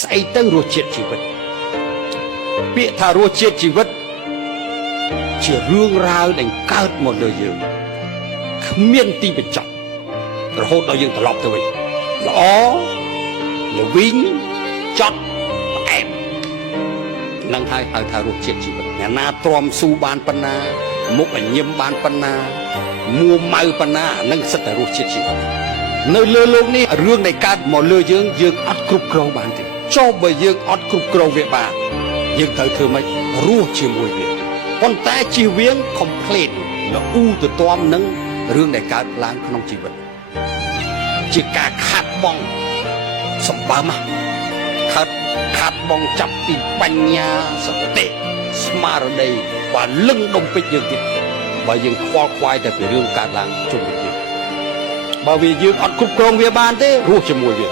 ស្អីទៅរសជាតិជីវិតពាក្យថារសជាតិជីវិតជារឿងរ៉ាវដែលកើតមកលើយើងគ្មានទីបញ្ចប់រហូតដល់យើងត្រឡប់ទៅវិញល្អល្វីងចត់ផ្អែមនឹងហើយហៅថារសជាតិជីវិតអ្នកណាទ្រាំស៊ូបានប៉ុណ្ណាមុខញញឹមបានប៉ុណ្ណាមួម៉ៅប៉ុណ្ណានឹងសិតតែរសជាតិជីវិតនៅលើโลกនេះរឿងដែលកើតមកលើយើងអត់គ្រប់គ្រងបានទេចុះបើយើងអត់គ្រប់គ្រងវាបានយើងត្រូវធ្វើម៉េចរស់ជាមួយវាប៉ុន្តែជៀសវាង complain ល្អូទៅតាមនឹងរឿងដែលកើតឡើងក្នុងជីវិតជាការខាត់បងសម្បើមខាត់បងចាប់ពីបញ្ញាសតិស្មារតីបានលឹងដុំពេជ្រយើងទៀតបើយើងខ្វល់ខ្វាយតែពីរឿងកើតឡើងជុំវិញយើងបើវាយើងអត់គ្រប់គ្រងវាបានទេរស់ជាមួយវា